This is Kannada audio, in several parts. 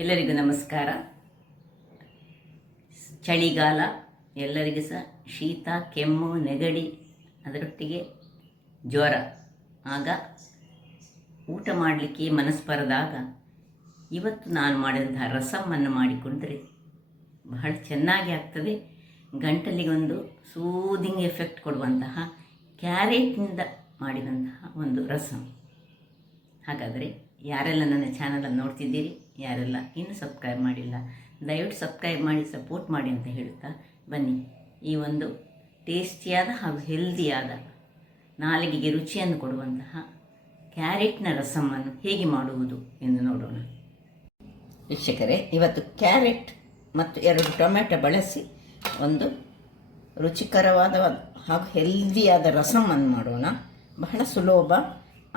ಎಲ್ಲರಿಗೂ ನಮಸ್ಕಾರ. ಚಳಿಗಾಲ, ಎಲ್ಲರಿಗೂ ಸಹ ಶೀತ, ಕೆಮ್ಮು, ನೆಗಡಿ, ಅದರೊಟ್ಟಿಗೆ ಜ್ವರ. ಆಗ ಊಟ ಮಾಡಲಿಕ್ಕೆ ಮನಸ್ಸು ಬರದಾಗ ಇವತ್ತು ನಾನು ಮಾಡಿದಂತಹ ರಸಮನ್ನು ಮಾಡಿಕೊಂಡ್ರೆ ಬಹಳ ಚೆನ್ನಾಗಿ ಆಗ್ತದೆ. ಗಂಟಲಿಗೊಂದು ಸೂದಿಂಗ್ ಎಫೆಕ್ಟ್ ಕೊಡುವಂತಹ ಕ್ಯಾರೆಟ್ನಿಂದ ಮಾಡಿದಂತಹ ಒಂದು ರಸಮ್. ಹಾಗಾದರೆ ಯಾರೆಲ್ಲ ನನ್ನ ಚಾನಲನ್ನು ನೋಡ್ತಿದ್ದೀರಿ, ಯಾರೆಲ್ಲ ಇನ್ನೂ ಸಬ್ಸ್ಕ್ರೈಬ್ ಮಾಡಿಲ್ಲ, ದಯವಿಟ್ಟು ಸಬ್ಸ್ಕ್ರೈಬ್ ಮಾಡಿ, ಸಪೋರ್ಟ್ ಮಾಡಿ ಅಂತ ಹೇಳುತ್ತಾ ಬನ್ನಿ ಈ ಒಂದು ಟೇಸ್ಟಿಯಾದ ಹಾಗೂ ಹೆಲ್ದಿಯಾದ, ನಾಲಿಗೆಗೆ ರುಚಿಯನ್ನು ಕೊಡುವಂತಹ ಕ್ಯಾರೆಟ್ನ ರಸಮನ್ನು ಹೇಗೆ ಮಾಡುವುದು ಎಂದು ನೋಡೋಣ. ವೀಕ್ಷಕರೇ, ಇವತ್ತು ಕ್ಯಾರೆಟ್ ಮತ್ತು 2 ಟೊಮೆಟೊ ಬಳಸಿ ಒಂದು ರುಚಿಕರವಾದ ಹಾಗೂ ಹೆಲ್ದಿಯಾದ ರಸಮನ್ನು ಮಾಡೋಣ. ಬಹಳ ಸುಲಭ,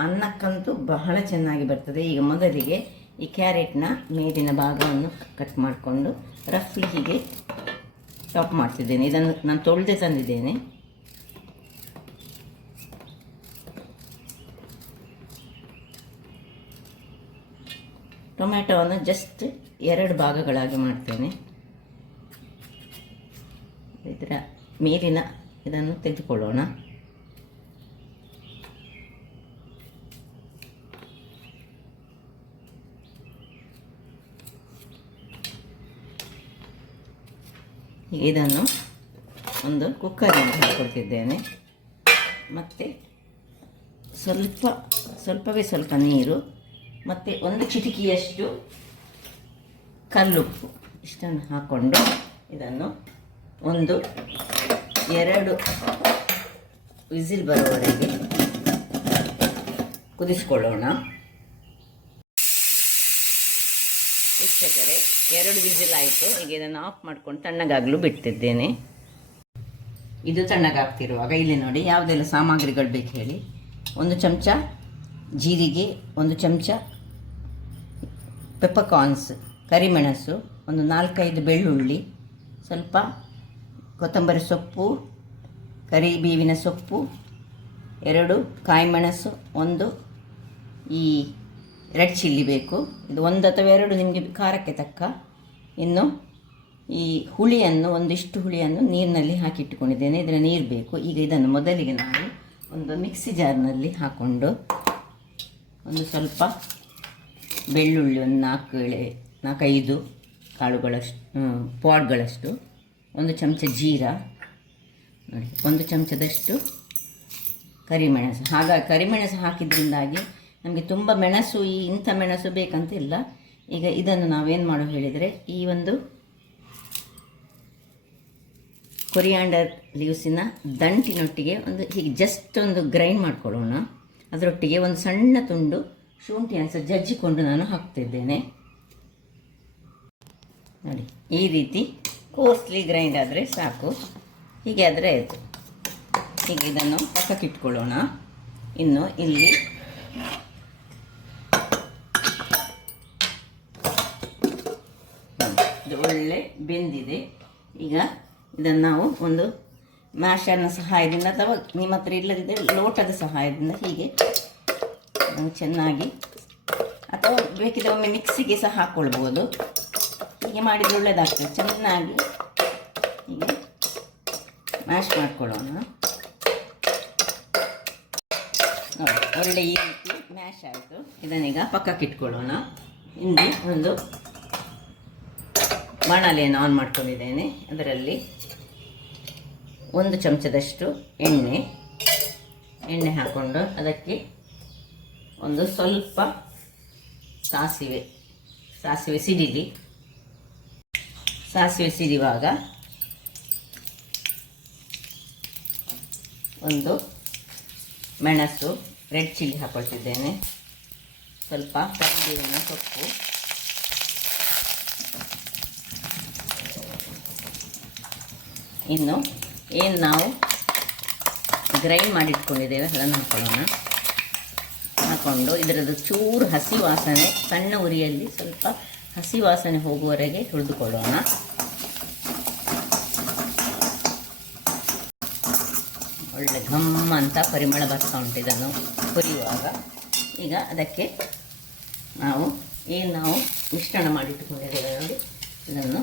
ಅನ್ನಕ್ಕಂತೂ ಬಹಳ ಚೆನ್ನಾಗಿ ಬರ್ತದೆ. ಈಗ ಮೊದಲಿಗೆ ಈ ಕ್ಯಾರೆಟ್ನ ಮೇಲಿನ ಭಾಗವನ್ನು ಕಟ್ ಮಾಡಿಕೊಂಡು ರಫ್ಲಿ ಹೀಗೆ ಚಾಪ್ ಮಾಡ್ತಿದ್ದೇನೆ. ಇದನ್ನು ನಾನು ತೊಳೆದೇ ತಂದಿದ್ದೇನೆ. ಟೊಮ್ಯಾಟೊವನ್ನು ಜಸ್ಟ್ 2 ಭಾಗಗಳಾಗಿ ಮಾಡ್ತೇನೆ. ಇದರ ಮೇಲಿನ ಇದನ್ನು ತೆಗೆದುಕೊಳ್ಳೋಣ. ಇದನ್ನು ಒಂದು ಕುಕ್ಕರಿಗೆ ಹಾಕ್ಕೊಳ್ತಿದ್ದೇನೆ. ಮತ್ತು ಸ್ವಲ್ಪವೇ ಸ್ವಲ್ಪ ನೀರು ಮತ್ತು 1 ಚಿಟಿಕೆಯಷ್ಟು ಕಲ್ಲುಪ್ಪು ಇಷ್ಟನ್ನು ಹಾಕ್ಕೊಂಡು ಇದನ್ನು 1-2 ವಿಸಿಲ್ ಬರುವವರೆಗೆ ಕುದಿಸ್ಕೊಳ್ಳೋಣ. ವೀಕ್ಷಕರೇ, 2 ವಿಸಿಲ್ ಆಯಿತು. ಈಗ ಇದನ್ನು ಆಫ್ ಮಾಡ್ಕೊಂಡು ತಣ್ಣಗಾಗಲು ಬಿಡ್ತಿದ್ದೇನೆ. ಇದು ತಣ್ಣಗಾಗ್ತಿರುವಾಗ ಇಲ್ಲಿ ನೋಡಿ ಯಾವುದೆಲ್ಲ ಸಾಮಗ್ರಿಗಳು ಬೇಕು ಹೇಳಿ. 1 ಚಮಚ ಜೀರಿಗೆ, 1 ಚಮಚ ಪೆಪ್ಪರ್ಕಾರ್ನ್ಸ್, ಕರಿಮೆಣಸು, 4-5 ಬೆಳ್ಳುಳ್ಳಿ, ಸ್ವಲ್ಪ ಕೊತ್ತಂಬರಿ ಸೊಪ್ಪು, ಕರಿಬೇವಿನ ಸೊಪ್ಪು, 2 ಕಾಯಿಮೆಣಸು, 1 ಈ ರೆಡ್ ಚಿಲ್ಲಿ ಬೇಕು. ಇದು 1 ಅಥವಾ 2 ನಿಮಗೆ ಖಾರಕ್ಕೆ ತಕ್ಕ. ಇನ್ನು ಈ ಹುಳಿಯನ್ನು, ಒಂದಿಷ್ಟು ಹುಳಿಯನ್ನು ನೀರಿನಲ್ಲಿ ಹಾಕಿಟ್ಟುಕೊಂಡಿದ್ದೇನೆ. ಇದರ ನೀರು ಬೇಕು. ಈಗ ಇದನ್ನು ಮೊದಲಿಗೆ ನಾನು ಒಂದು ಮಿಕ್ಸಿ ಜಾರ್ನಲ್ಲಿ ಹಾಕ್ಕೊಂಡು ಸ್ವಲ್ಪ ಬೆಳ್ಳುಳ್ಳಿ, 4-5 ಕಾಳುಗಳಷ್ಟು ಪಾಡ್ಗಳಷ್ಟು, 1 ಚಮಚ ಜೀರಾ ನೋಡಿ, 1 ಚಮಚದಷ್ಟು ಕರಿಮೆಣಸು. ಹಾಗಾಗಿ ಕರಿಮೆಣಸು ಹಾಕಿದ್ರಿಂದಾಗಿ ನಮಗೆ ತುಂಬ ಮೆಣಸು, ಇಂಥ ಮೆಣಸು ಬೇಕಂತ ಇಲ್ಲ. ಈಗ ಇದನ್ನು ನಾವೇನು ಮಾಡೋ ಹೇಳಿದರೆ, ಈ ಒಂದು ಕೊರಿಯಾಂಡರ್ ಲೀವ್ಸಿನ ದಂಟಿನೊಟ್ಟಿಗೆ ಹೀಗೆ ಜಸ್ಟ್ ಗ್ರೈಂಡ್ ಮಾಡ್ಕೊಳ್ಳೋಣ. ಅದರೊಟ್ಟಿಗೆ 1 ಸಣ್ಣ ತುಂಡು ಶುಂಠಿಯನ್ನು ಸಹ ಜಜ್ಜಿಕೊಂಡು ನಾನು ಹಾಕ್ತಿದ್ದೇನೆ. ನೋಡಿ, ಈ ರೀತಿ ಕೋಸ್ಟ್ಲಿ ಗ್ರೈಂಡ್ ಆದರೆ ಸಾಕು. ಹೀಗೆ ಆದರೆ ಆಯಿತು. ಹೀಗೆ ಇದನ್ನು ಪಕ್ಕಕ್ಕಿಟ್ಕೊಳ್ಳೋಣ. ಇನ್ನು ಇಲ್ಲಿ ಇದು ಒಳ್ಳೆ ಬೆಂದಿದೆ. ಈಗ ಇದನ್ನು ನಾವು ಒಂದು ಮ್ಯಾಶರ್ನ ಸಹಾಯದಿಂದ ಅಥವಾ ನಿಮ್ಮ ಹತ್ರ ಇಲ್ಲದಿದ್ದರೆ ಲೋಟದ ಸಹಾಯದಿಂದ ಹೀಗೆ ಚೆನ್ನಾಗಿ, ಅಥವಾ ಬೇಕಿದ್ರೆ ಒಮ್ಮೆ ಮಿಕ್ಸಿಗೆ ಸಹ ಹಾಕ್ಕೊಳ್ಬೋದು. ಹೀಗೆ ಮಾಡಿದರೆ ಒಳ್ಳೆಯದಾಗ್ತದೆ. ಚೆನ್ನಾಗಿ ಹೀಗೆ ಮ್ಯಾಶ್ ಮಾಡ್ಕೊಳ್ಳೋಣ. ನೋಡಿ, ಒಳ್ಳೆ ಈ ರೀತಿ ಮ್ಯಾಶ್ ಆಯಿತು. ಇದನ್ನೀಗ ಪಕ್ಕಕ್ಕಿಟ್ಕೊಳ್ಳೋಣ. ಇಲ್ಲಿ ಒಂದು ಬಾಣಲೆಯನ್ನು ಆನ್ ಮಾಡ್ಕೊಂಡಿದ್ದೇನೆ. ಅದರಲ್ಲಿ 1 ಚಮಚದಷ್ಟು ಎಣ್ಣೆ ಹಾಕ್ಕೊಂಡು ಅದಕ್ಕೆ ಸ್ವಲ್ಪ ಸಾಸಿವೆ ಸಿಡಿಲಿ. ಸಾಸಿವೆ ಸಿಡಿಯುವಾಗ 1 ಮೆಣಸು, ರೆಡ್ ಚಿಲ್ಲಿ ಹಾಕ್ಕೊಳ್ತಿದ್ದೇನೆ. ಸ್ವಲ್ಪ ಕರಿಬೇವಿನ ಸೊಪ್ಪು, ಇನ್ನು ಏನು ನಾವು ಗ್ರೈಂಡ್ ಮಾಡಿಟ್ಕೊಂಡಿದ್ದೇವೆ ಅದನ್ನು ಹಾಕ್ಕೊಂಡು ಇದರದ್ದು ಚೂರು ಹಸಿ ವಾಸನೆ, ಸಣ್ಣ ಉರಿಯಲ್ಲಿ ಸ್ವಲ್ಪ ಹಸಿ ವಾಸನೆ ಹೋಗುವವರೆಗೆ ಹುರಿದುಕೊಳ್ಳೋಣ. ಒಳ್ಳೆ ಘಮ್ ಅಂತ ಪರಿಮಳ ಬರ್ತಾ ಉಂಟು ಇದನ್ನು ಹುರಿಯುವಾಗ. ಈಗ ಅದಕ್ಕೆ ನಾವು ಏನು ನಾವು ಮಿಶ್ರಣ ಮಾಡಿಟ್ಟುಕೊಂಡಿದ್ದೇವೆ ನೋಡಿ, ಇದನ್ನು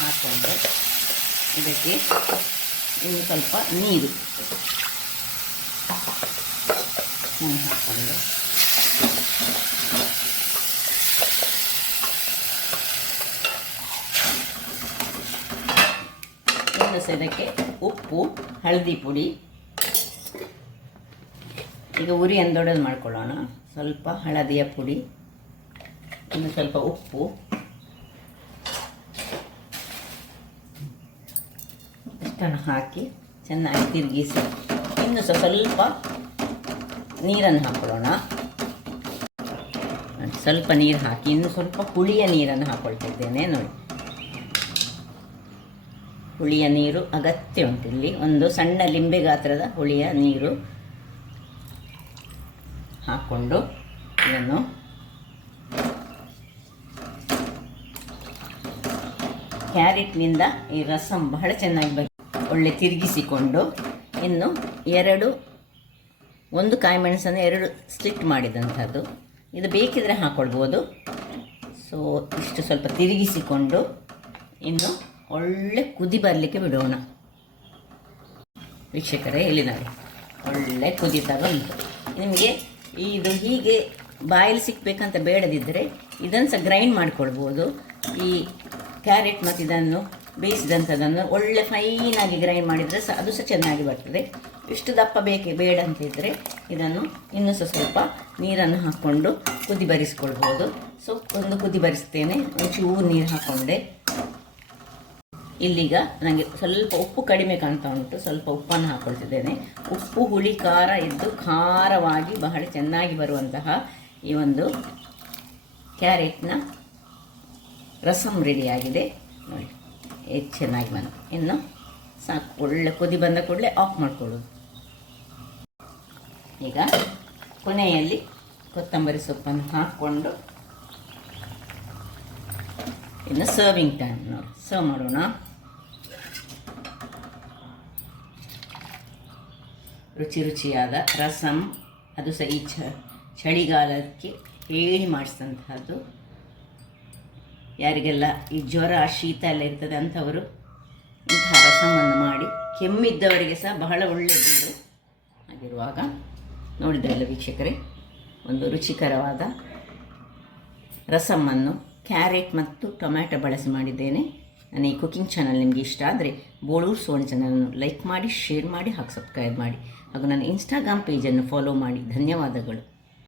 ಹಾಕ್ಕೊಂಡು ಇದಕ್ಕೆ ಇನ್ನು ಸ್ವಲ್ಪ ನೀರು ಹಾಕ್ಕೊಂಡು ಇನ್ನು ಇದಕ್ಕೆ ಉಪ್ಪು, ಹಳದಿ ಪುಡಿ, ಈಗ ಉರಿಯನ್ನು ದೊಡ್ಡದು ಮಾಡ್ಕೊಳ್ಳೋಣ. ಸ್ವಲ್ಪ ಹಳದಿಯ ಪುಡಿ, ಇನ್ನು ಸ್ವಲ್ಪ ಉಪ್ಪು, ಇಷ್ಟನ್ನು ಹಾಕಿ ಚೆನ್ನಾಗಿ ತಿರುಗಿಸಿ ಇನ್ನು ಸ್ವಲ್ಪ ನೀರನ್ನು ಹಾಕೊಳ್ಳೋಣ. ಸ್ವಲ್ಪ ನೀರು ಹಾಕಿ ಇನ್ನು ಸ್ವಲ್ಪ ಹುಳಿಯ ನೀರನ್ನು ಹಾಕ್ಕೊಳ್ತಿದ್ದೇನೆ ನೋಡಿ. ಹುಳಿಯ ನೀರು ಅಗತ್ಯ ಉಂಟು ಇಲ್ಲಿ. ಒಂದು ಸಣ್ಣ ಲಿಂಬೆ ಗಾತ್ರದ ಹುಳಿಯ ನೀರು ಹಾಕ್ಕೊಂಡು ಇದನ್ನು ಕ್ಯಾರೆಟ್ನಿಂದ ಈ ರಸಂ ಬಹಳ ಚೆನ್ನಾಗಿ ಒಳ್ಳೆ ತಿರುಗಿಸಿಕೊಂಡು ಇನ್ನು ಒಂದು ಕಾಯಿ ಮೆಣಸನ್ನು 2 ಸ್ಲಿಟ್ ಮಾಡಿದಂಥದ್ದು, ಇದು ಬೇಕಿದ್ರೆ ಹಾಕ್ಕೊಳ್ಬೋದು. ಸೊ ಇಷ್ಟು ಸ್ವಲ್ಪ ತಿರುಗಿಸಿಕೊಂಡು ಇನ್ನು ಒಳ್ಳೆ ಕುದಿ ಬರಲಿಕ್ಕೆ ಬಿಡೋಣ. ವೀಕ್ಷಕರೇ, ಇಲ್ಲಿ ನೋಡಿ ಒಳ್ಳೆ ಕುದೀತಾ ಬಂತು. ನಿಮಗೆ ಇದು ಹೀಗೆ ಬಾಯಲ್ಲಿ ಸಿಕ್ಕಬೇಕಂತ ಬೇಡದಿದ್ದರೆ ಇದನ್ನು ಸಹ ಗ್ರೈಂಡ್ ಮಾಡ್ಕೊಳ್ಬೋದು. ಈ ಕ್ಯಾರೆಟ್ ಮತ್ತು ಇದನ್ನು ಬೇಯಿಸಿದಂಥದ್ದನ್ನು ಒಳ್ಳೆ ಫೈನಾಗಿ ಗ್ರೈಂಡ್ ಮಾಡಿದರೆ ಸಹ ಅದು ಸಹ ಚೆನ್ನಾಗಿ ಬರ್ತದೆ. ಇಷ್ಟು ದಪ್ಪ ಬೇಡ ಅಂತಿದ್ದರೆ ಇದನ್ನು ಇನ್ನೂ ಸಹ ಸ್ವಲ್ಪ ನೀರನ್ನು ಹಾಕ್ಕೊಂಡು ಕುದಿ ಬರಿಸ್ಕೊಳ್ಬೋದು. ಸೊ ಒಂದು ಕುದಿ ಬರಿಸ್ತೇನೆ, ಒಂಚೂರು ನೀರು ಹಾಕ್ಕೊಂಡೆ. ಇಲ್ಲಿಗ ನನಗೆ ಸ್ವಲ್ಪ ಉಪ್ಪು ಕಡಿಮೆ ಕಾಣ್ತಾ ಉಂಟು, ಸ್ವಲ್ಪ ಉಪ್ಪನ್ನು ಹಾಕ್ಕೊಳ್ತಿದ್ದೇನೆ. ಉಪ್ಪು, ಹುಳಿ, ಖಾರ ಇದ್ದು ಖಾರವಾಗಿ ಬಹಳ ಚೆನ್ನಾಗಿ ಬರುವಂತಹ ಈ ಒಂದು ಕ್ಯಾರೆಟ್ನ ರಸಂ ರೆಡಿಯಾಗಿದೆ ನೋಡಿ. ಎಷ್ಟು ಚೆನ್ನಾಗಿ ಬಂತು. ಇನ್ನು ಸಾಕು, ಒಳ್ಳೆ ಕುದಿ ಬಂದ ಕೂಡಲೇ ಆಫ್ ಮಾಡ್ಕೊಳ್ಳೋದು. ಈಗ ಕೊನೆಯಲ್ಲಿ ಕೊತ್ತಂಬರಿ ಸೊಪ್ಪನ್ನು ಹಾಕ್ಕೊಂಡು ಇನ್ನು ಸರ್ವಿಂಗ್ ಟೈಮ್ ನೋಡಿ, ಸರ್ವ್ ಮಾಡೋಣ. ರುಚಿಯಾದ ರಸಂ, ಅದು ಸಹ ಈ ಚಳಿಗಾಲಕ್ಕೆ ಹೇಳಿ ಮಾಡಿಸಿದಂತಹದ್ದು. ಯಾರಿಗೆಲ್ಲ ಈ ಜ್ವರ, ಶೀತ ಎಲ್ಲ ಇರ್ತದೆ ಅಂಥವರು ಇಂತಹ ರಸಮನ್ನು ಮಾಡಿ, ಕೆಮ್ಮಿದ್ದವರಿಗೆ ಸಹ ಬಹಳ ಒಳ್ಳೆಯದು. ಹಾಗಿರುವಾಗ ನೋಡಿದ್ರಲ್ಲ ವೀಕ್ಷಕರೇ, ಒಂದು ರುಚಿಕರವಾದ ರಸಮನ್ನು ಕ್ಯಾರೆಟ್ ಮತ್ತು ಟೊಮ್ಯಾಟೊ ಬಳಸಿ ಮಾಡಿದ್ದೇನೆ. ನನ್ನ ಈ ಕುಕಿಂಗ್ ಚಾನಲ್ ನಿಮಗೆ ಇಷ್ಟ ಆದರೆ ಬೋಳೂರು ಸುವರ್ಣ ಚಾನಲನ್ನು ಲೈಕ್ ಮಾಡಿ, ಶೇರ್ ಮಾಡಿ ಹಾಗೂ ಸಬ್ಸ್ಕ್ರೈಬ್ ಮಾಡಿ ಹಾಗೂ ನನ್ನ ಇನ್ಸ್ಟಾಗ್ರಾಮ್ ಪೇಜನ್ನು ಫಾಲೋ ಮಾಡಿ. ಧನ್ಯವಾದಗಳು.